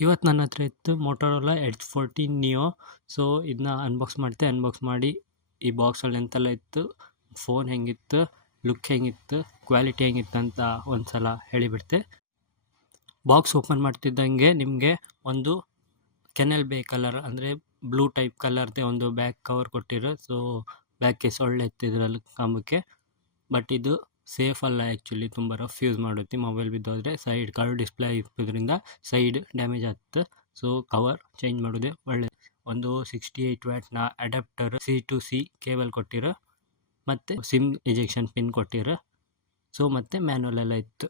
ಇವತ್ತು ನನ್ನ ಹತ್ರ ಇತ್ತು ಮೋಟೋರೋಲಾ ಎಡ್ಜ್ 14 ನಿಯೋ. ಸೊ ಇದನ್ನ ಅನ್ಬಾಕ್ಸ್ ಮಾಡಿ ಈ ಬಾಕ್ಸಲ್ಲಿ ಎಂತೆಲ್ಲ ಇತ್ತು, ಫೋನ್ ಹೆಂಗಿತ್ತು, ಲುಕ್ ಹೆಂಗಿತ್ತು, ಕ್ವಾಲಿಟಿ ಹೆಂಗಿತ್ತು ಅಂತ ಒಂದು ಸಲ ಹೇಳಿಬಿಡ್ತೆ. ಬಾಕ್ಸ್ ಓಪನ್ ಮಾಡ್ತಿದ್ದಂಗೆ ನಿಮಗೆ ಒಂದು ಕೆನೆಲ್ ಬೇ ಕಲರ್ ಅಂದರೆ ಬ್ಲೂ ಟೈಪ್ ಕಲರ್ದೇ ಒಂದು ಬ್ಯಾಕ್ ಕವರ್ ಕೊಟ್ಟಿರೋ. ಸೊ ಬ್ಯಾಕ್ಗೆ ಸೊಳ್ಳೆ ಎತ್ತಿದ್ರಲ್ಲಿ ಕಂಬಕ್ಕೆ. ಬಟ್ ಇದು ಸೇಫ್ ಅಲ್ಲ ಆ್ಯಕ್ಚುಲಿ, ತುಂಬ ರಫ್ ಯೂಸ್ ಮಾಡುತ್ತೆ. ಮೊಬೈಲ್ ಬಿದ್ದೋದ್ರೆ ಸೈಡ್ ಕರ್ವ್ ಡಿಸ್ಪ್ಲೇ ಇರೋದ್ರಿಂದ ಸೈಡ್ ಡ್ಯಾಮೇಜ್ ಆಗ್ತದೆ. ಸೊ ಕವರ್ ಚೇಂಜ್ ಮಾಡೋದೇ ಒಳ್ಳೆಯದು. ಒಂದು 68 ವ್ಯಾಟ್ನ ಅಡಾಪ್ಟರ್ C-to-C ಕೇಬಲ್ ಕೊಟ್ಟಿರೋ, ಮತ್ತು ಸಿಮ್ ಇಜೆಕ್ಷನ್ ಪಿನ್ ಕೊಟ್ಟಿರೋ. ಸೊ ಮತ್ತು ಮ್ಯಾನುವಲ್ ಎಲ್ಲ ಇತ್ತು.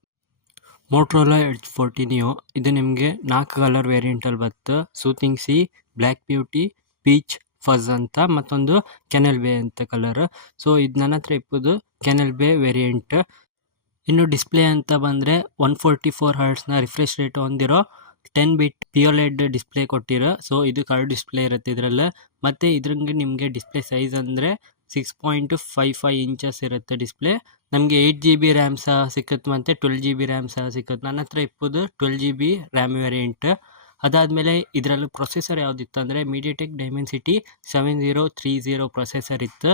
ಮೋಟೋರೋಲಾ ಎಡ್ಜ್ 14 ನಿಯೋ ಇದು ನಿಮಗೆ 4 ಕಲರ್ ವೇರಿಯಂಟಲ್ಲಿ ಬತ್ತು. Soothing C, black beauty, peach fudge ಅಂತ ಮತ್ತೊಂದು ಕೆನೆಲ್ ಬೇ ಅಂತ ಕಲರ್. ಸೊ ಇದು ನನ್ನ ಹತ್ರ ಇಪ್ಪದು ಕೆನೆಲ್ ಬೇ ವೇರಿಯಂಟ್. ಇನ್ನು ಡಿಸ್ಪ್ಲೇ ಅಂತ ಬಂದರೆ 144 ಹರ್ಟ್ಸ್ನ ರಿಫ್ರೆಶ್ ರೇಟ್ ಹೊಂದಿರೋ 10 ಬಿಟ್ POLED ಡಿಸ್ಪ್ಲೇ ಕೊಟ್ಟಿರೋ. ಸೊ ಇದು ಕರ್ವ್ ಡಿಸ್ಪ್ಲೇ ಇರುತ್ತೆ ಇದರಲ್ಲಿ. ಮತ್ತು ಇದ್ರಂಗೆ ನಿಮಗೆ ಡಿಸ್ಪ್ಲೇ ಸೈಜ್ ಅಂದರೆ 6.55 ಇಂಚಸ್ ಇರುತ್ತೆ ಡಿಸ್ಪ್ಲೇ. ನಮಗೆ 8 GB ರ್ಯಾಮ್ ಸಹ ಸಿಕ್ಕುತ್ತೆ ಮತ್ತು 12 GB ರ್ಯಾಮ್ ಸಹ ಸಿಕ್ಕುತ್ತೆ. ನನ್ನ ಹತ್ರ ಇಪ್ಪದು 12 GB ರ್ಯಾಮ್ ವೇರಿಯಂಟ್. ಅದಾದಮೇಲೆ ಇದರಲ್ಲಿ ಪ್ರೊಸೆಸರ್ ಯಾವುದಿತ್ತು ಅಂದರೆ MediaTek Dimensity 7030 ಪ್ರೊಸೆಸರ್ ಇತ್ತು.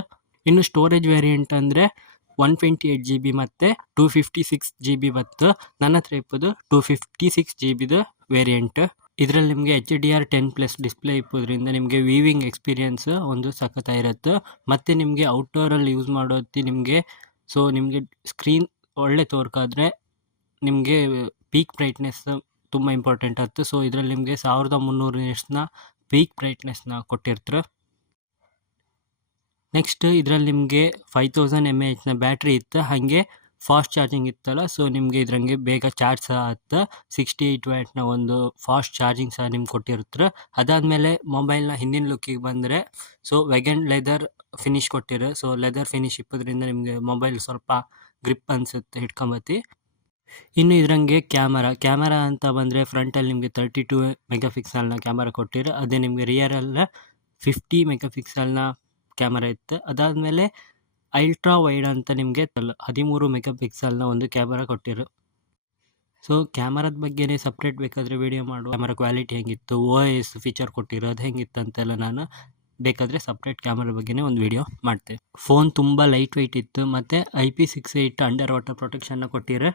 ಇನ್ನು ಸ್ಟೋರೇಜ್ ವೇರಿಯಂಟ್ ಅಂದರೆ 128 GB ಮತ್ತು 256 GB ಬತ್ತು. ನನ್ನ ಹತ್ರ ಇಪ್ಪದು 256 GBದು ವೇರಿಯಂಟ್. ಇದರಲ್ಲಿ ನಿಮಗೆ HDR10+ ಡಿಸ್ಪ್ಲೇ ಇಪ್ಪೋದ್ರಿಂದ ನಿಮಗೆ ವೀವಿಂಗ್ ಎಕ್ಸ್ಪೀರಿಯನ್ಸ್ ಒಂದು ಸಖತ್ತಾಗಿರುತ್ತೆ. ಮತ್ತು ನಿಮಗೆ ಔಟ್ಡೋರಲ್ಲಿ ಯೂಸ್ ಮಾಡೋತಿ ನಿಮಗೆ ಸ್ಕ್ರೀನ್ ಒಳ್ಳೆ ತೋರ್ಕಾದ್ರೆ ನಿಮಗೆ ಪೀಕ್ ಬ್ರೈಟ್ನೆಸ್ ತುಂಬ ಇಂಪಾರ್ಟೆಂಟ್ ಆಯ್ತು. ಸೊ ಇದರಲ್ಲಿ ನಿಮಗೆ 1300 ನಿಟ್ಸ್ನ ಪೀಕ್ ಬ್ರೈಟ್ನೆಸ್ನ ಕೊಟ್ಟಿರ್ತಾರೆ. ನೆಕ್ಸ್ಟ್ ಇದರಲ್ಲಿ ನಿಮಗೆ 5000 mAhನ ಬ್ಯಾಟ್ರಿ ಇತ್ತು, ಹಾಗೆ ಫಾಸ್ಟ್ ಚಾರ್ಜಿಂಗ್ ಇತ್ತಲ್ಲ. ಸೊ ನಿಮಗೆ ಇದ್ರಂಗೆ ಬೇಗ ಚಾರ್ಜ್ ಸಹ ಆಗುತ್ತೆ. 68 ವ್ಯಾಟ್ನ ಒಂದು ಫಾಸ್ಟ್ ಚಾರ್ಜಿಂಗ್ ಸಹ ನಿಮ್ಗೆ ಕೊಟ್ಟಿರ್ತಾರೆ. ಅದಾದಮೇಲೆ ಮೊಬೈಲ್ನ ಹಿಂದಿನ ಲುಕ್ಕಿಗೆ ಬಂದರೆ ಸೊ ವೆಗನ್ ಲೆದರ್ ಫಿನಿಶ್ ಕೊಟ್ಟಿರೋ. ಸೊ ಲೆದರ್ ಫಿನಿಶ್ ಇಪ್ಪೋದ್ರಿಂದ ನಿಮಗೆ ಮೊಬೈಲ್ ಸ್ವಲ್ಪ ಗ್ರಿಪ್ ಅನಿಸುತ್ತೆ ಹಿಡ್ಕೊಂಬತ್ತಿ. ಇನ್ನು ಇದ್ರಂಗೆ ಕ್ಯಾಮರಾ ಅಂತ ಬಂದರೆ ಫ್ರಂಟಲ್ಲಿ ನಿಮಗೆ 32 ಮೆಗಾಪಿಕ್ಸಲ್ನ ಕ್ಯಾಮರಾ ಕೊಟ್ಟಿರೋ. ಅದೇ ನಿಮಗೆ ರಿಯರಲ್ಲ 50 ಮೆಗಾಪಿಕ್ಸಲ್ನ ಕ್ಯಾಮರಾ ಇತ್ತು. ಅದಾದಮೇಲೆ ಅಲ್ಟ್ರಾ ವೈಡ್ ಅಂತ ನಿಮಗೆ 13 ಮೆಗಾಪಿಕ್ಸಲ್ನ ಒಂದು ಕ್ಯಾಮರಾ ಕೊಟ್ಟಿರೋ. ಸೊ ಕ್ಯಾಮರಾದ ಬಗ್ಗೆನೇ ಸಪ್ರೇಟ್ ಬೇಕಾದರೆ ವೀಡಿಯೋ ಮಾಡು. ಕ್ಯಾಮರಾ ಕ್ವಾಲಿಟಿ ಹೆಂಗಿತ್ತು, OIS ಫೀಚರ್ ಕೊಟ್ಟಿರೋ ಅದು ಹೆಂಗಿತ್ತು ಅಂತೆಲ್ಲ ನಾನು ಬೇಕಾದರೆ ಸಪ್ರೇಟ್ ಕ್ಯಾಮರಾ ಬಗ್ಗೆನೇ ಒಂದು ವೀಡಿಯೋ ಮಾಡ್ತೆ. ಫೋನ್ ತುಂಬ ಲೈಟ್ ವೆಯ್ಟ್ ಇತ್ತು ಮತ್ತು IP68 ಅಂಡರ್ ವಾಟರ್ ಪ್ರೊಟೆಕ್ಷನ್ನ ಕೊಟ್ಟಿರೋ.